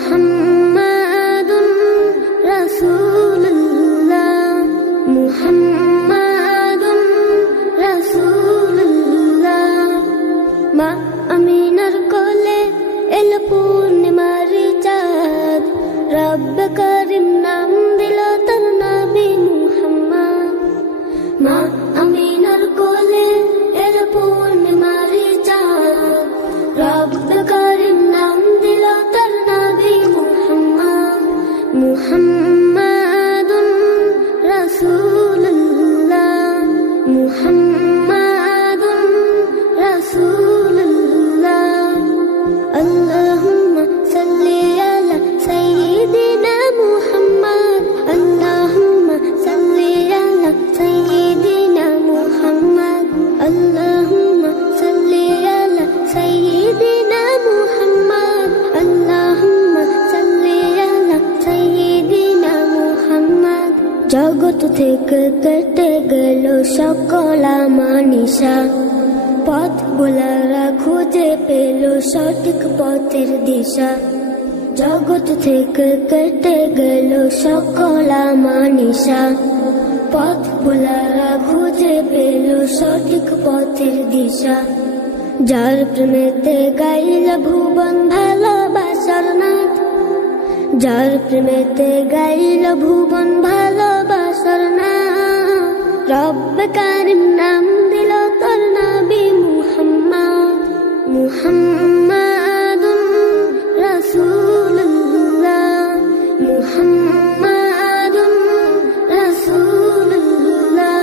মুহাম্মাদুর রাসূলুল্লাহ মুহাম্মাদুর রাসূলুল্লাহ। মা আমিনার কোলে এলো পূর্ণিমার চাঁদ, রব্ব করিম নাম দিল তার নবী মুহাম্মদ। মা আমিনার কোলে এলো পূর্ণিমার চাঁদ, রব্ব করিম নাম দিল তার নবী মুহাম্মদ। মুহাম্মাদুর রাসূলুল্লাহ মুহাম্মাদুর রাসূলুল্লাহ। আল্লাহুম্মা সাল্লি আলা সাইয়্যিদিনা মুহাম্মদ, আল্লাহুম্মা সাল্লি আলা সাইয়্যিদিনা মুহাম্মদ, আল্লাহুম্মা সাল্লি আলা সাইয়্যিদিনা মুহাম্মদ, আল্লাহুম্মা সাল্লি আলা সাইয়্যিদিনা মুহাম্মদ। জগৎ থেকে কেটে গেল সকল আমানিশা, পথ ভোলারা খুঁজে পেল সঠিক পথের দিশা। জগৎ থেকে কেটে গেল সকল আমানিশা, পথ ভোলারা খুঁজে পেল সঠিক পথের দিশা। যার প্রেমেতে গাইল ভুবন ভালোবাসার নাথ, যার প্রেমেতে গাইল ভুবন ভালোবাসার নাথ, রব্ব কারিম নাম দিল তোর নবী মুহাম্মদ। মুহাম্মাদুর রাসূলুল্লাহ মুহাম্মাদুর রাসূলুল্লাহ।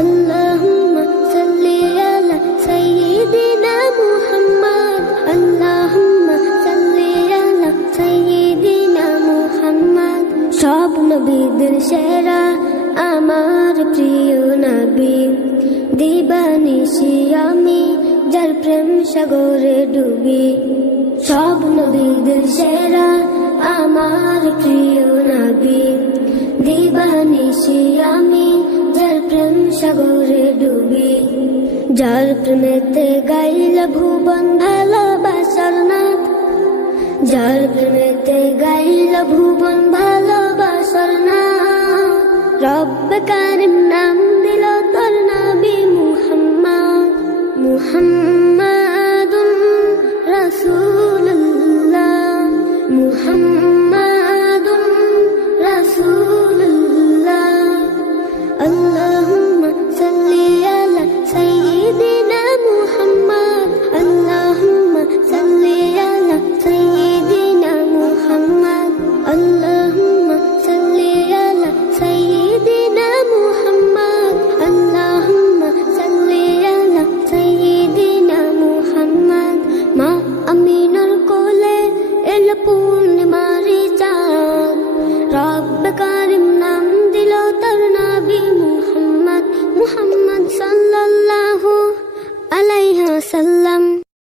আল্লাহুম্মা সাল্লি আলা সাইয়্যিদিনা মুহাম্মদ, আল্লাহুম্মা সাল্লি আলা সাইয়্যিদিনা মুহাম্মদ। সব নবীদের সেরা আমার প্রিয় নবী, দিবানিশি আমি যার প্রেম সাগরে ডুবি। সব নবীদের সেরা আমার প্রিয় নবী, দিবানিশি আমি যার প্রেম সাগরে ডুবি। যার প্রেমেতে গাইল ভুবন ভালোবাসার নাথ, যার প্রেমেতে গাইল ভুবন ভালোবাসার নাথ, রব্ব কারিম নাম দিল তোর নবী মুহাম্মদ। মুহাম্মদ